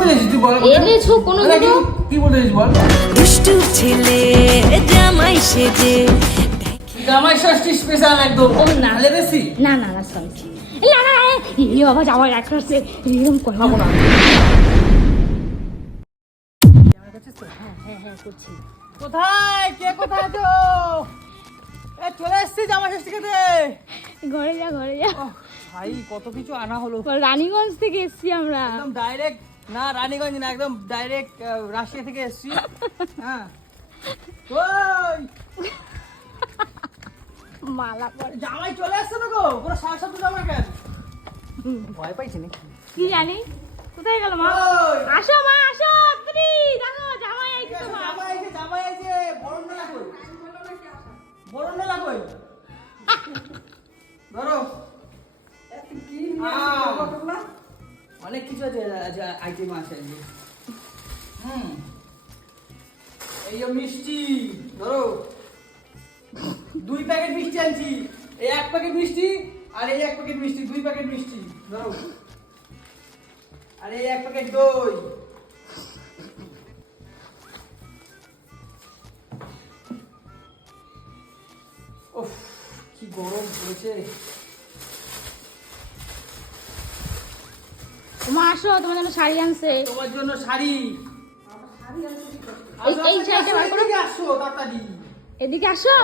বলেছিস তুই বল? এনেছো কোনো দিনও? কি বলেছিস বল? দুষ্টু ছেলে জামাই সেজে জামাই ষষ্ঠী স্পেশাল একদম। ও না তাহলে বেশি না না না সরি না না এই বাবা যাওয়ার এক করছে এরকম কথা বলা। হ্যাঁ করছি। কোথায় কে কোথায় আছো? এ চলে এসেছি জামাই ষষ্ঠী খেতে। ঘরে যা ভাই কত কিছু আনা হলো। রানীগঞ্জ থেকে এসছি আমরা। একদম ডাইরেক্ট না রানীগঞ্জ না একদম ডাইরেক্ট রাশিয়া থেকে এসেছি। হ্যাঁ ওই মালা পরে জামাই চলে আসছে তো গো, পুরো সারা সপ্তাহ জামাই কেন ভয় পাইছে নাকি? কি জানি কোথায় গেল মা? ওই আসো মা আসো তুমি দেখো জামাই আইছে তো মা। জামাই আইছে বরণডালা কই? বরণডালা কই? ধরো কি অনেক কিছু আছে আইটেম আছে। এই যে মিষ্টি ধরো 2 প্যাকেট মিষ্টি আনছি। এই 1 প্যাকেট মিষ্টি আর এই 1 প্যাকেট মিষ্টি, 2 প্যাকেট মিষ্টি ধরো। আর এই 1 প্যাকেট দই। উফ কি গরম পড়েছে। মা আসো তোমার জন্য শাড়ি আনছে। তোমার জন্য শাড়ি। এই শাড়িটা বার করো। এদিকে আসো তাড়াতাড়ি। এদিকে আসো।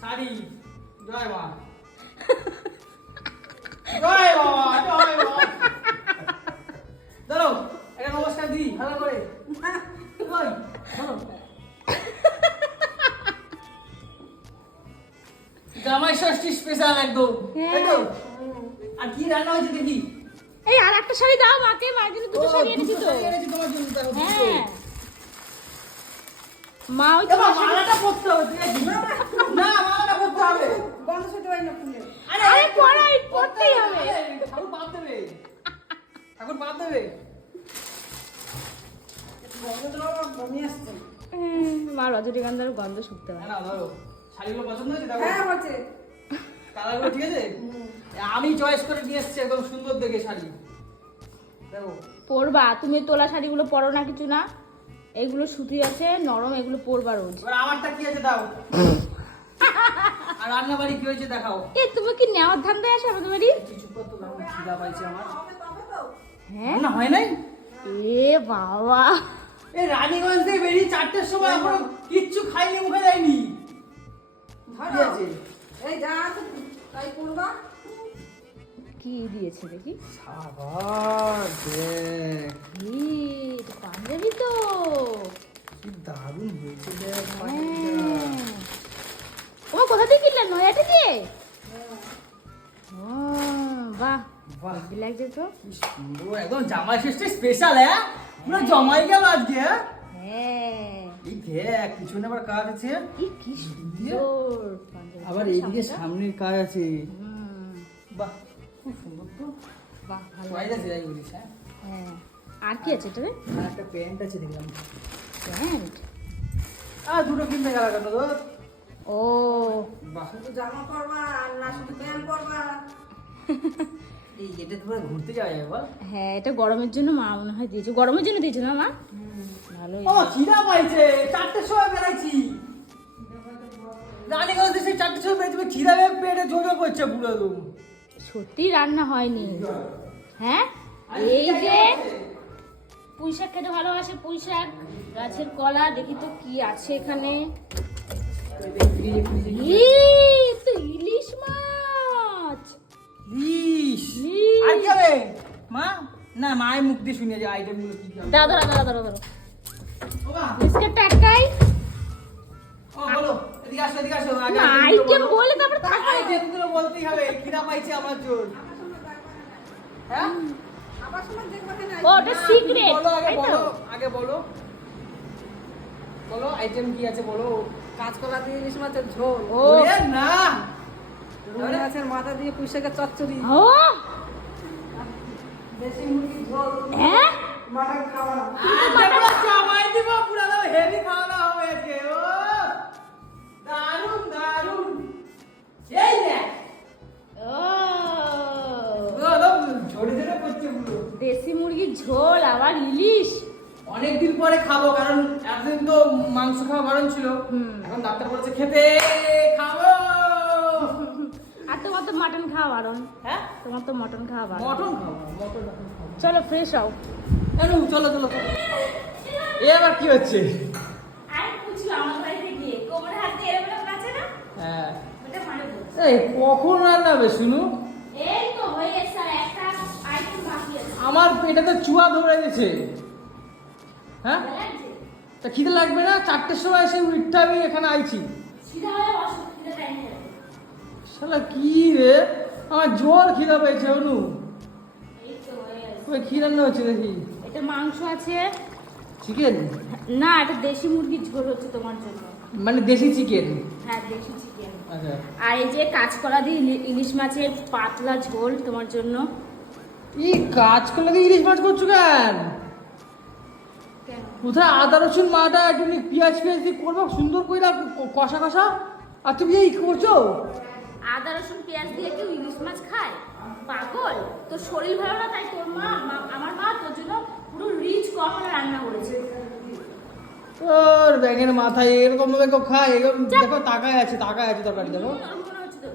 শাড়ি জয় মা জয় বাবা জয় বাবা। ধরো এটা নমস্কার দি ভালো করে। ওই ধরো জামাই ষষ্ঠী স্পেশাল একদম। তাই তো? আর কি রান্না হয়েছে দেখি। এই আর একটা শাড়ি দাও মাকে, মায়ের জন্য দুটো শাড়ি এনেছি তো। শাড়ি এনেছি তোমার জন্য তাও দুটো। হ্যাঁ মা ওই এবার মালাটা পরতে হবে ঠিক আছে? না মালাটা পরতে হবে। বন্ধ ছোট হয় না খুলে। আরে পরাই পড়তেই হবে। ঠাকুর বাদ দেবে। ঠাকুর বাদ দেবে। বন্ধ তো বমি আসছে। মা রজনীগন্ধার গন্ধ শুকতে না পারে। না ধরো শাড়িগুলো পছন্দ হয়েছে দেখো। হ্যাঁ হচ্ছে। কালারগুলো ঠিক আছে? আমি চয়েস করে নিয়ে এসেছি একদম সুন্দর দেখে শাড়ি। দেখো পরবা তুমি তোলা শাড়িগুলো পরো না কিছু না, এগুলো সুতি আছে নরম, এগুলো পরবা রোজ। এবার আমারটা কি আছে দাও। আর রান্না বাড়ি কি হয়েছে দেখাও। এ তুমি কি নেওয়ার ধান্দায় আসো আমাদের বাড়ি? কিছু কত দাও খিদা পাইছে আমার। হ্যাঁ না হয় নাই। এ বাবা এই রানীগঞ্জ থেকে বেরিয়ে 4টের সময় এখনো কিচ্ছু খাইনি মুখে যায়নি। কি আছে? এই যা আছে তাই করবা। কি দিয়েছে দেখি। সাবাস দেখ এটা পাঞ্জাবি তো। কি দারুণ হয়েছে দেখ। ও কোথা থেকে কিনলেন? নয়া থেকে? ও বাহ বাহ হেভি লাগছে তো। কি সুন্দর একদম জামাই ষষ্ঠী স্পেশাল। হ্যাঁ পুরো জমাই গেল আজকে। হ্যাঁ হ্যাঁ এই দেখ পিছনে আবার কাজ আছে। কি সুন্দর পাঞ্জাবি। আবার এইদিকে সামনের কাজ আছে। হুম, বাহ খুব সুন্দর তো। বাহ ভালো চয়েস আছে যাই বলিস। হ্যাঁ হ্যাঁ আর কি আছে এটারে? আর একটা প্যান্ট আছে দেখলাম। প্যান্ট? দুটো কিনতে গেল কেন তো? ও বাহ শুধু জামা পরবা আর না শুধু প্যান্ট পরবা। এই এটা তোমরা ঘুরতে যাওয়া যাবে বল। হ্যাঁ এটা গরমের জন্য মা মনে হয় দিয়েছে। গরমের জন্য দিয়েছে না মা? ভালোই। ও খিদা পাইছে 4টের সময় বেরাইছি। রানীগঞ্জ থেকে 4টের সময় বেরিয়ে তুমি খিদা পেটে জমে পড়ছে পুরো একদম। সত্যি রান্না হয়নি। হ্যাঁ এই যে পুঁই শাক খেতে ভালোবাসে, পুঁই শাক গাছের কলা। দেখি তো কি আছে এখানে। তো ইলিশ মাছ। ইস ইস। আর কি হবে মা? না মায়ের মুখ দিয়ে শুনে যে আইটেমগুলো কি কি হবে। দাঁড়া ও মা বিস্কুটটা একটাই। ও বলো এদিকে আসো এদিকে আসো। আগে না আইটেম বলে তারপরে থাকবে। আইটেমগুলো বলতেই হবে। খিদা পাইছে আমার জোর। হ্যাঁ আবার সময় দেখবা কেন? ও ওটা সিক্রেট। বলো আগে বলো আগে বলো বলো আইটেম কি আছে বলো। কাঁচকলা দিয়ে ইলিশ মাছের ঝোল, ও ওরে না রুই মাছের মাথা দিয়ে পুঁই শাকের চচ্চড়ি, ও দেশি মুরগির ঝোল, হ্যাঁ মাটন খাওয়া। পুরো জামাই দিব পুরো দাও হেভি খাওয়া দাওয়া হয়েছে। ও দারুন দারুন। এই নে ও পুরো একদম ঝরে ঝরে পড়ছে পুরো। দেশি মুরগির ঝোল আবার ইলিশ। অনেকদিন পরে খাবো, কারণ এতদিন তো মাংস খাওয়া বারণ ছিল। এখন ডাক্তার বলেছে খেতে, খাবো। আর তোমার তো মাটন খাওয়া বারণ। হ্যাঁ, তোমার তো মটন খাওয়া বারণ। মটন খাবো, মটন খাবো। চলো ফ্রেশ হও। চলো চলো চলো চলো। এ আবার কি হচ্ছে? আরে বুঝলো আমার বাড়িতে গিয়ে কোমরে হাত দিয়ে এরকম আছে না, হ্যাঁ, ওটা মানে বলছি। এই কখন রান্না হবে শুনু? এই তো হয়ে গেছে, আর একটা আইটেম বাকি আছে। আমার পেটে তো চুয়া ধরে গেছে। হ্যাঁ, ভালো লাগছে? তা খিদে লাগবে না? 4টের সময় এসে উঠতে আমি এখানে আইছি। সিধা হয়ে বসো, খিদে টাইম হয়ে যাবে। শালা কি রে, আমার জোর খিদা পেয়েছে অনু। এই তো হয়ে গেছে। ওই কি রান্না হচ্ছে দেখি? এটা মাংস আছে। চিকেন? না, এটা দেশি মুরগির ঝোল হচ্ছে তোমার জন্য। মানে দেশি চিকেন? হ্যাঁ, দেশি চিকেন। আচ্ছা। আর এই যে কাঁচকলা দিয়ে ইলিশ মাছের পাতলা ঝোল তোমার জন্য। এই কাজ করলে তো ইলিশ মাছ করছো কেন? কেন? কোথায় আদা রসুন মাটা একটু পেঁয়াজ দিয়ে করবো সুন্দর করে কষা কষা, আর তুমি এই করছো? আদা রসুন পেঁয়াজ দিয়ে কেউ ইলিশ মাছ খায়? পাগল, তোর শরীর ভালো না তাই তোর আমার মা তোর জন্য পুরো রিচ কখনো রান্না করেছে। তোর ব্যাঙের মাথায় এরকম ভাবে কেউ খায়? এরকম দেখো তাকায় আছে তরকারি দেখো। ওরকম মনে হচ্ছে তো।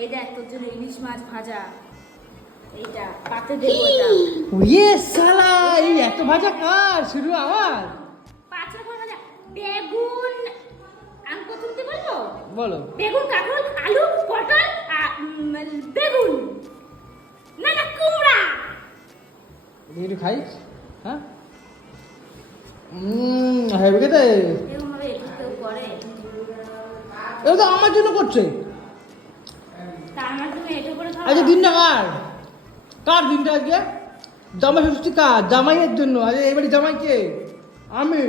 এই দেখ তোর জন্য ইলিশ মাছ ভাজা, এইটা পাতে দেবো। এটা ইয়ে শালা, এই এত ভাজা কার? শুরু আমার? 5 রকম ভাজা। বেগুন, আমি প্রথম কি বলবো? বলো। বেগুন, কাঁকরোল, আলু, পটল, বেগুন, না না কুমড়া। একটু খাই। হ্যাঁ, হেবে খেতে। এরকম ভাবে একটু কেউ করে? এটা তো আমার জন্য করছে। তার মানে তুমি এটা করে খাও। আজকে দিনটা কার দিনটা আজকে? জামাই ষষ্ঠী কার? জামাইয়ের জন্য। আজকে এবারে জামাই কে? আমি।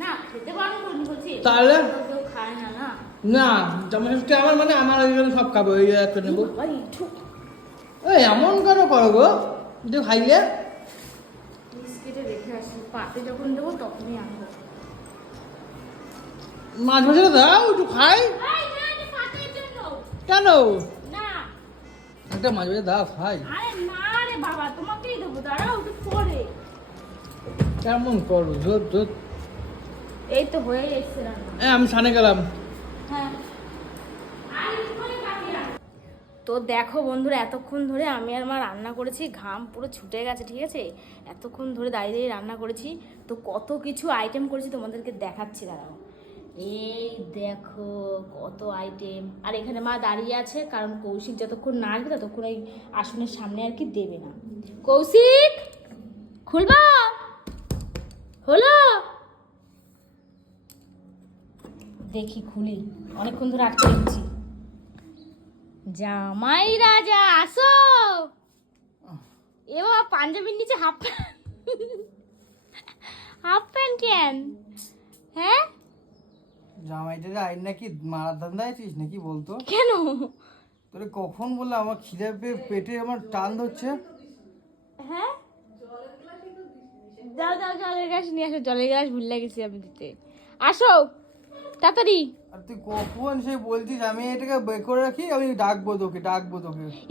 না, খেতে পারো বলি বলছি। তাহলে? কেউ খায় না না। না, জামাই ষষ্ঠী আমার, মানে আমার ওইখানে সব খাবো, এই একটা নেবো। বাবা, একটু এই এমন কেন করো গো? যে খাইলে বিস্কিটে রেখে আসি, পাতে যখন দেবো তখনই আনবো। মাছ ভাজাটা দাও, একটু খাই। এই না, এটা পাতের জন্য। কেন? না, একটা মাছ ভাজা দাও, খাই। আরে না রে বাবা, তোমাকেই দেবো, দাঁড়াও একটু পরে। কেমন করো জোর জোর? এই তো হয়ে এসছে রান্না। আমি সানে গেলাম। হ্যাঁ, আর একটুখানি বাকি রাখ। তো দেখো বন্ধুরা, এতক্ষণ ধরে আমি আর মা রান্না করেছি, ঘাম পুরো ছুটে গেছে, ঠিক আছে? এতক্ষণ ধরে দাঁড়িয়ে দাঁড়িয়ে রান্না করেছি, তো কত কিছু আইটেম করেছি তোমাদেরকে দেখাচ্ছি, দাঁড়াও। এই দেখো কত আইটেম। আর এখানে মা দাঁড়িয়ে আছে, কারণ কৌশিক যতক্ষণ না আসবে ততক্ষণ এই আসনের সামনে আর কি দেবে না। কৌশিক, খুলবা? হলো? দেখি খুলি, অনেকক্ষণ ধরে আটকে রেখেছি। জামাই রাজা আসো। এ বাবা, পাঞ্জাবির নিচে হাফ প্যান্ট কেন? হ্যাঁ, জামাইটা আইন নাকি মারার ধান্দা আছিস নাকি বলতো? কেন? তোরে কখন বললাম আমার খিদে পেটে আমার টান ধরছে? হ্যাঁ, যাও যাও, জলের গ্লাস নিয়ে আসো। জলের গ্লাস ভুলে গেছি আমি দিতে। আসো তাড়াতাড়ি। আর তুই কখন সে বলছিস আমি এটাকে বের করে রাখি, আমি ডাকবো তোকে।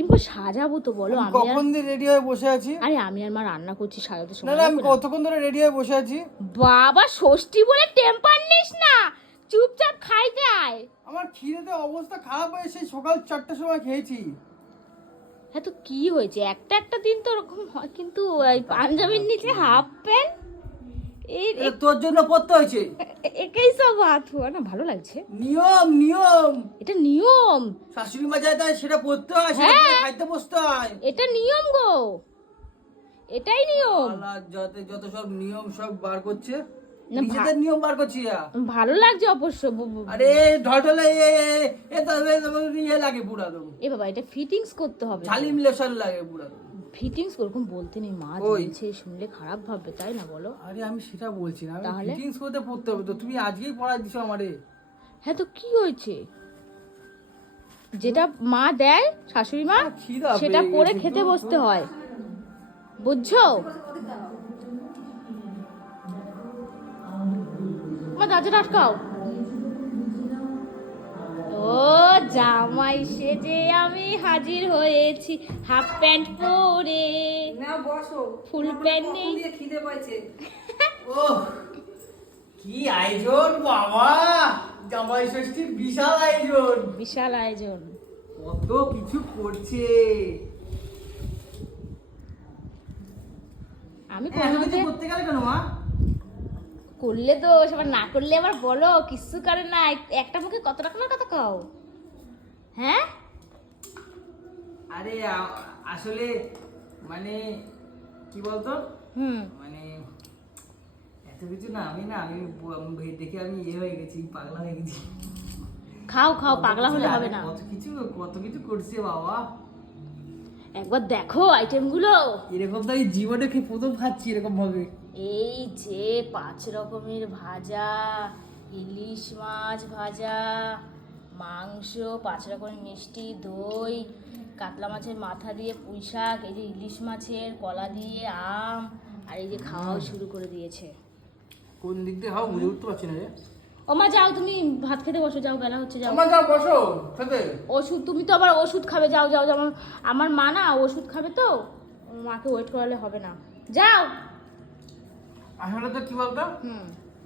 ইম্পু সাজাবো তো বলো। আমি আমি কখন দিয়ে রেডি হয়ে বসে আছি? আরে আমি আর মা রান্না করছি, সাজাতে না সময় না, আমি লাগবে না। কতক্ষণ ধরে রেডি হয়ে বসে আছি। বাবা, ষষ্ঠী বলে টেম্পার নিস না, চুপচাপ খাই যায়। আমার খিদেতে অবস্থা খারাপ হয়ে, সেই সকাল 4টার সময় খেয়েছি। হ্যাঁ, তো কি হয়েছে? একটা দিন তো ওরকম হয়, কিন্তু এই পাঞ্জাবির নিচে হাফ প্যান্ট, এই এটা তোর জন্য পড়তে হয়েছে। একেই সব হাত হওয়া না, ভালো লাগছে। নিয়ম এটা নিয়ম, শাশুড়ি মা যায় তাই সেটা পড়তে হয়, সেটা হ্যাঁ। পরে খাইতে বসতে হয়। এটা নিয়ম গো, এটাই নিয়ম। আল্লাহ, যত সব নিয়ম সব বার করছে, না, নিজেদের নিয়ম বার করছি। ভালো লাগছে অবশ্য। আরে ঢটলে ইয়ে লাগে পুরা তো, এ বাবা, এটা ফিটিংস করতে হবে। ঝালিম লেশন লাগে পুরা তো। ফিটিংস ওরকম বলতে নেই, মা ওই। বলছে, শুনলে খারাপ ভাববে, তাই না বলো? আরে আমি সেটা বলছি না, আমি তাহলে? ফিটিংস করতে পড়তে হবে তো। তুমি আজকেই পড়াই দিছো আমারে। হ্যাঁ, তো কি হয়েছে? যেটা মা দেয়, শাশুড়ি মা, খিদা সেটা পেয়ে করে গেছে খেতে তো। বসতে হয়, বুঝছো? মা, দরজাটা আটকাও। ও জামাই সেজে আমি হাজির হয়েছি, হাফ প্যান্ট পরে। না নাও বসো, ফুল আমার প্যান্ট কখন নেই। দিয়ে খিদে পাইছে। ও কি আয়োজন বাবা, জামাই ষষ্ঠীর বিশাল আয়োজন, বিশাল আয়োজন। কত কিছু করছে। আমি এত কোনো কিছু মতে করতে গেলে কেন মা? করলে তো সবার না করলে আবার বলো কিছু করে না, একটা মুখে কত রকমের কথা কও। হ্যাঁ আরে আসলে মানে কি বলতো, মানে এত কিছু না, আমি দেখে আমি ইয়ে হয়ে গেছি, পাগলা হয়ে গেছি। খাও খাও, পাগলা হলে হবে না। কত কিছু করছে বাবা, একবার দেখো আইটেমগুলো। এরকম তো এই জীবনে কি প্রথম খাচ্ছি এরকম ভাবে। এই যে 5 রকমের ভাজা, ইলিশ মাছ ভাজা, মাংস, 5 রকমের মিষ্টি, দই, কাতলা মাছের মাথা দিয়ে পুঁই শাক, এই যে ইলিশ মাছের কলা দিয়ে আম, আর এই যে খাওয়াও শুরু করে দিয়েছে। কোন দিক দিয়ে খাও বুঝে উঠতে পারছি না রে। ও মা যাও, তুমি ভাত খেতে বসো, যাও, বেলা হচ্ছে, যাও। আমার যাও বসো খেতে। ওষুধ, তুমি তো আবার ওষুধ খাবে, যাও যাও যাও। আমার মা না ওষুধ খাবে তো, ওর মাকে ওয়েট করালে হবে না, যাও। আসলে তো কি বলতো,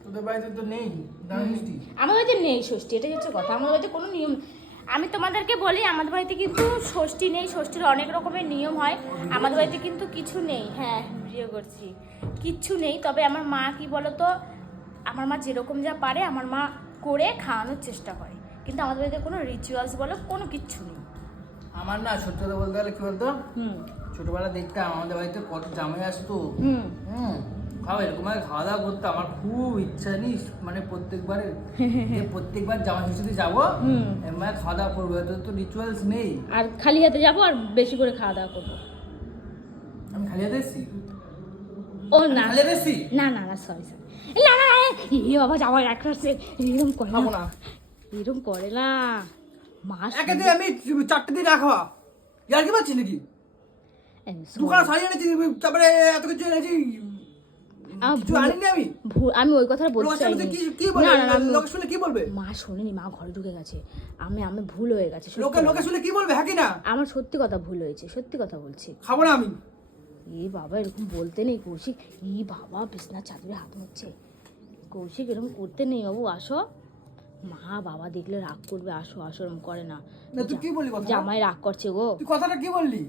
তোদের বাড়িতে তো নেই জামাই ষষ্ঠী। আমার বাড়িতে নেই ষষ্ঠী, এটাই হচ্ছে কথা। আমার বাড়িতে কোনো নিয়ম, আমি তোমাদেরকে বলি আমাদের বাড়িতে কিন্তু ষষ্ঠী নেই। ষষ্ঠীর অনেক রকমের নিয়ম হয়, আমাদের বাড়িতে কিন্তু কিছু নেই। হ্যাঁ ভিডিও করছি, কিচ্ছু নেই। তবে আমার মা কি বলতো, আমার মা যেরকম যা পারে আমার মা করে খাওয়ানোর চেষ্টা করে, কিন্তু আমাদের বাড়িতে কোনো রিচুয়ালস বলো কোনো কিচ্ছু নেই। আমার না সত্যি কথা বলতে গেলে কি বলতো, ছোটবেলা দেখতাম আমাদের বাড়িতে কত জামাই আসতো। খাওয়া এরকম ভাবে খাওয়া দাওয়া করতো, আমার খুব ইচ্ছা নিস মানে প্রত্যেকবার জামাই ষষ্ঠীতে যাবো, মানে খাওয়া দাওয়া করবো। এত তো রিচুয়ালস নেই। আর খালি হাতে যাবো আর বেশি করে খাওয়া দাওয়া করবো। আমি খালি হাতে এসছি? ও না খালি হাতে এসছি? না না না, সরি সরি, না না, এই বাবা জামাই এক করছে, এরকম করে খাবো না। এরকম করে না মাস। একে দিয়ে আমি 4টে দিন রাখা ইয়ার কি পাচ্ছি নাকি, দোকান শাড়ি এনেছি, তারপরে এত কিছু এনেছি, কিছু আনিনি আমি। আমি ওই কথাটা বলতে চাইনি। কি বলবে, না না না, লোকে শুনে কি বলবে? মা শোনেনি, মা ঘরে ঢুকে গেছে। আমি ভুল হয়ে গেছে, লোকে শুনে কি বলবে, হ্যাঁ কি না? আমার সত্যি কথা ভুল হয়েছে, সত্যি কথা বলছি। খাবো না আমি। এই বাবা এরকম বলতে নেই কৌশিক। এই বাবা বিছনার চাদরে হাত মুছছে। কৌশিক এরকম করতে নেই বাবু, আসো। মা বাবা দেখলে রাগ করবে, আসো আসো, এরকম করে না। না তুই কি বললি কথা? জামাই রাগ করছে গো। তুই কথাটা কি বললি?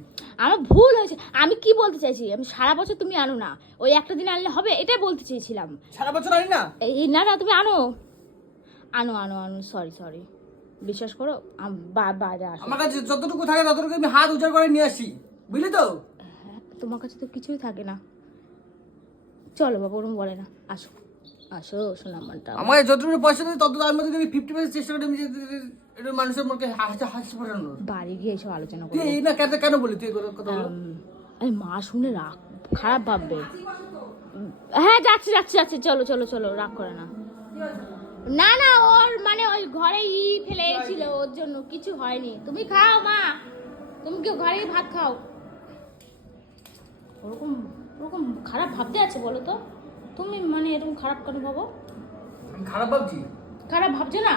আমার ভুল হয়েছে। আমি কি বলতে চাইছি, আমি সারা বছর তুমি আনো না, ওই একটা দিন আনলে হবে, এটাই বলতে চেয়েছিলাম। সারা বছর আনি না? এই না না, তুমি আনো আনো আনো আনো, সরি সরি, বিশ্বাস করো বাইরে আসো। আমার কাছে যতটুকু থাকে ততটুকু আমি হাত উজাড় করে নিয়ে আসি, বুঝলি তো? হ্যাঁ, তোমার কাছে তো কিছুই থাকে না। চলো বাবা, ওরকম বলে না, আসো আসো সোনামনটা। আমার যতটুকু পয়সা দেয় তত তার মধ্যে আমি 50% চেষ্টা করি আমি এটা মানুষের মুখে হাসি ফোটানোর। বাড়ি গিয়ে এসব আলোচনা তুই করো। এই না কেন বলি তুই কথা বলো? এই মা শুনে রাগ খারাপ ভাববে। হ্যাঁ যাচ্ছি যাচ্ছি যাচ্ছি, চলো চলো চলো, রাগ করে না। না না, ওর মানে ওই ঘরে ফেলে এসেছিল, ওর জন্য কিছু হয়নি। তুমি খাও মা, তুমি কেউ ঘরে ভাত খাও। ওরকম ওরকম খারাপ ভাবতে আছে বলো তো? তুমি মানে এরকম খারাপ কেন ভাবো? আমি খারাপ ভাবছি? খারাপ ভাবছো না?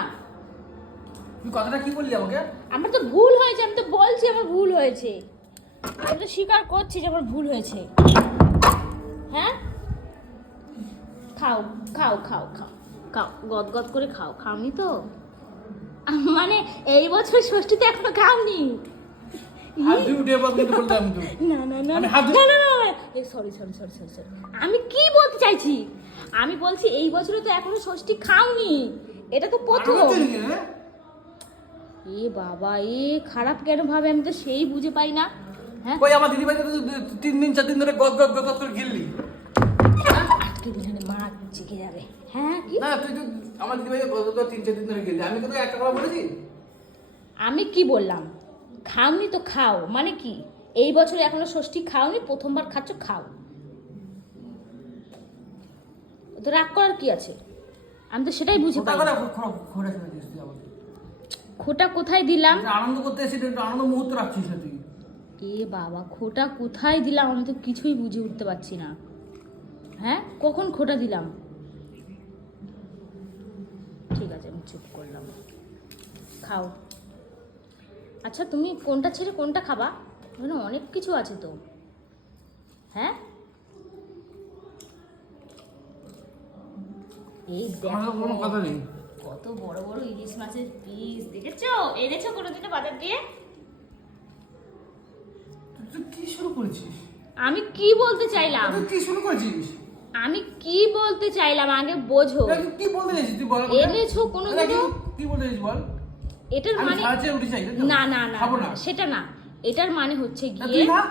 তুই কথাটা কি বললি আমাকে? আমার তো ভুল হয়েছে, আমি তো বলছি আমার ভুল হয়েছে, আমি তো স্বীকার করছি যে আমার ভুল হয়েছে। হ্যাঁ খাও খাও খাও খাও খাও, গদগদ করে খাও। খাওনি তো? মানে এই বছর ষষ্ঠীতে এখনো খাওনি? হাত ধুয়ে উঠে বাবা কিন্তু বলতাম তো। না না না আমি হাত না না না, এই sorry sorry sorry sorry sorry, আমি কি বলতে চাইছি, আমি বলছি এই বছরে তো এখনো ষষ্ঠী খাওনি, এটা তো প্রথম। এ বাবা, এ খারাপ কেন ভাবে, আমি তো সেই বুঝে পাই না। হ্যাঁ কই আমার দিদি ভাই তো 3 দিন 4 দিন ধরে গদ করে গিললি। আজকে দিনে মা জেগে যাবে। হ্যাঁ কি? না তুই তো আমার দিদি ভাই গদ 3-4 দিন ধরে গিললি, আমি তো একটা কথা বলেছি। আমি কি বললাম? খাওনি তো খাও, মানে কি এই বছর এখনো ষষ্ঠী খাওনি, প্রথমবার খাচ্ছ, খাও। তো রাগ করার কি আছে? আমি তো সেটাই বুঝি পাই না। খোটা শুনে দিস তুই আমাকে। খোটা কোথায় দিলাম? আনন্দ করতে এসে একটু আনন্দ মুহূর্ত রাখছিস না তুই। এ বাবা, খোটা কোথায় দিলাম আমি তো কিছুই বুঝে উঠতে পারছি না। হ্যাঁ কখন খোটা দিলাম? ঠিক আছে আমি চুপ করলাম, খাও। আচ্ছা তুমি কোনটা ছেড়ে কোনটা খাবা? ওখানে অনেক কিছু আছে তো। হ্যাঁ এই আমার তো কোনো কথা দেখো নেই। কত বড় বড় ইলিশ মাছের পিস দেখেছো, এনেছো কোনোদিনও বাজার দিয়ে? তুই কি শুরু করেছিস? আমি কি বলতে চাইলাম, তুই কি শুরু করেছিস? আমি কি বলতে চাইলাম আগে বোঝো। তুই কি বলতে চাইছিস তুই বল? এনেছো কোনোদিনও? কি বলতে চাইছিস বল? এটার আমি মানে সাহায্যে উঠে চাই না না না খাবো না। সেটা না, এটার মানে হচ্ছে না, গিয়ে তুই খা।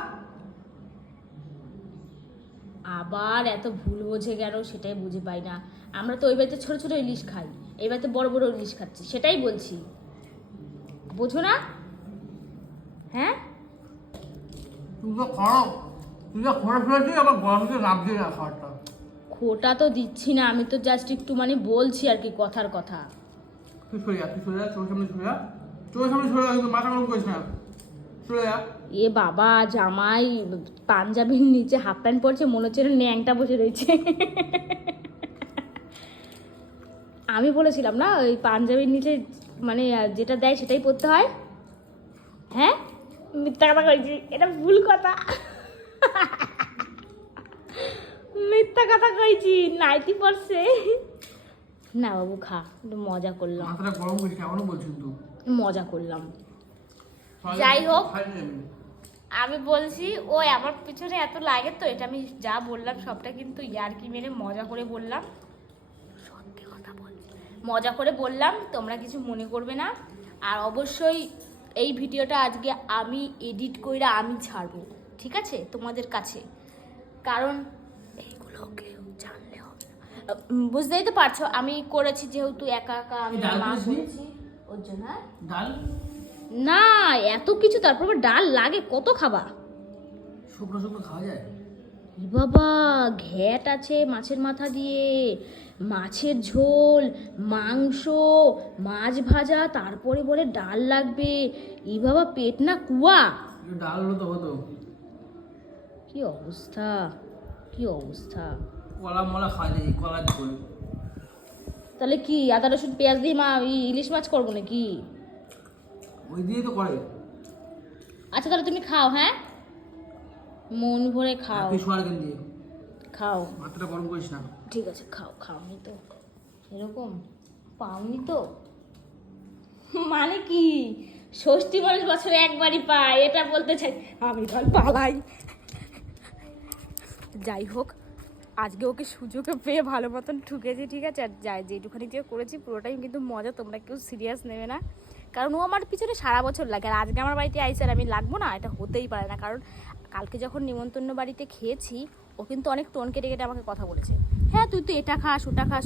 আবার এত ভুল বোঝে গেল সেটাই বুঝে পাই না। আমরা তো ওই বাড়িতে ছোট ছোট ইলিশ খাই, এই বাড়িতে বড় বড় ইলিশ খাচ্ছি, সেটাই বলছি, বোঝো না? হ্যাঁ তুই তো খারাপ, তুই তো খোঁড়া ফেলেছিস আবার গলা থেকে লাভ দিয়ে না খাওয়াটা। খোটা তো দিচ্ছি না, আমি তো জাস্ট একটু মানে বলছি আর কি কথার কথা। তুই সরে যা, তুই সরে যা, চোখের সামনে সরে যা, চোখের সামনে সরে যা, কিন্তু মাথা গরম করিস না, সরে যা। এ বাবা, জামাই পাঞ্জাবির নিচে হাফ প্যান্ট পরছে, মনে হচ্ছে না ন্যাংটা বসে রয়েছে। আমি বলেছিলাম না ওই পাঞ্জাবির নিচে মানে যেটা দেয় সেটাই পরতে হয়। হ্যাঁ মিথ্যা কথা কইছি, এটা ভুল কথা। মিথ্যা কথা কইছি, নাইটি পরছে। না বাবু খা, একটু মজা করলাম, মাথাটা গরম করিস না, এখনো বলছিস তুই। মজা করলাম। যাই হোক, খাইনি আমি। আমি বলছি ও আমার পিছনে এত লাগে তো, এটা আমি যা বললাম সবটা কিন্তু ইয়ার্কি মেরে মজা করে বললাম, সত্যি কথা বলছি, মজা করে বললাম, তোমরা কিছু মনে করবে না। আর অবশ্যই এই ভিডিওটা আজকে আমি এডিট কইরা আমি ছাড়বো, ঠিক আছে তোমাদের কাছে, কারণ এইগুলো কেউ জানলে হবে না। বুঝতেই তো পারছো আমি করেছি যেহেতু একা একা, আমি ডাল মা করেছিস? করেছি ওর জন্য। হ্যাঁ? ডাল না এত কিছু, তারপর আবার ডাল লাগে, কত খাবা? শুকনো শুকনো খাওয়া যায়? এ বাবা, ঘ্যাট আছে মাছের মাথা দিয়ে, মাছের ঝোল, মাংস, মাছ ভাজা, তারপরে বলে ডাল লাগবে। এ বাবা, পেট না কুয়া। একটু ডাল হলো তো হতো। কি অবস্থা, কি অবস্থা। কলা মলা খাওয়া যায়, কলা দিয়ে করি। তাহলে কি আদা রসুন পেঁয়াজ দিয়ে ইলিশ মাছ করবো নাকি? ওই দিয়ে তো করে। আচ্ছা তাহলে তুমি খাও, হ্যাঁ মন ভরে খাও, তুই সোয়াবিন দিয়ে খাও, মাথাটা গরম করিস না। ঠিক আছে খাও, খাওনি তো এরকম পাওনি তো, মানে কি ষষ্ঠী মানুষ বছরে একবারই পায়, এটা বলতে চাই আমি ধর পালাই। যাই হোক, আজকে ওকে সুযোগে পেয়ে ভালো মতন ঠুকেছি, ঠিক আছে। আর যাই যেটুখানি যে করেছি পুরোটাই কিন্তু মজা, তোমরা কেউ সিরিয়াস নেবে না, কারণ ও আমার পিছনে সারা বছর লাগে, আর আজকে আমার বাড়িতে আইসে আর আমি লাগবো না, এটা হতেই পারে না। কারণ কালকে যখন নিমন্ত্রণ বাড়িতে খেয়েছি, ও কিন্তু অনেক টোন কেটে কেটে আমাকে কথা বলেছে, হ্যাঁ তুই তো এটা খাস ওটা খাস,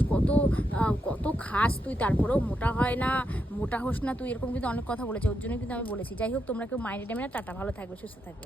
কত খাস তুই, তারপরেও মোটা হয় না, মোটা হোস না তুই, এরকম কিন্তু অনেক কথা বলেছে, ওর জন্য কিন্তু আমি বলেছি। যাই হোক, তোমরা কেউ মাইন্ডে নেবে না, টাটা, ভালো থাকবে, সুস্থ থাকবে।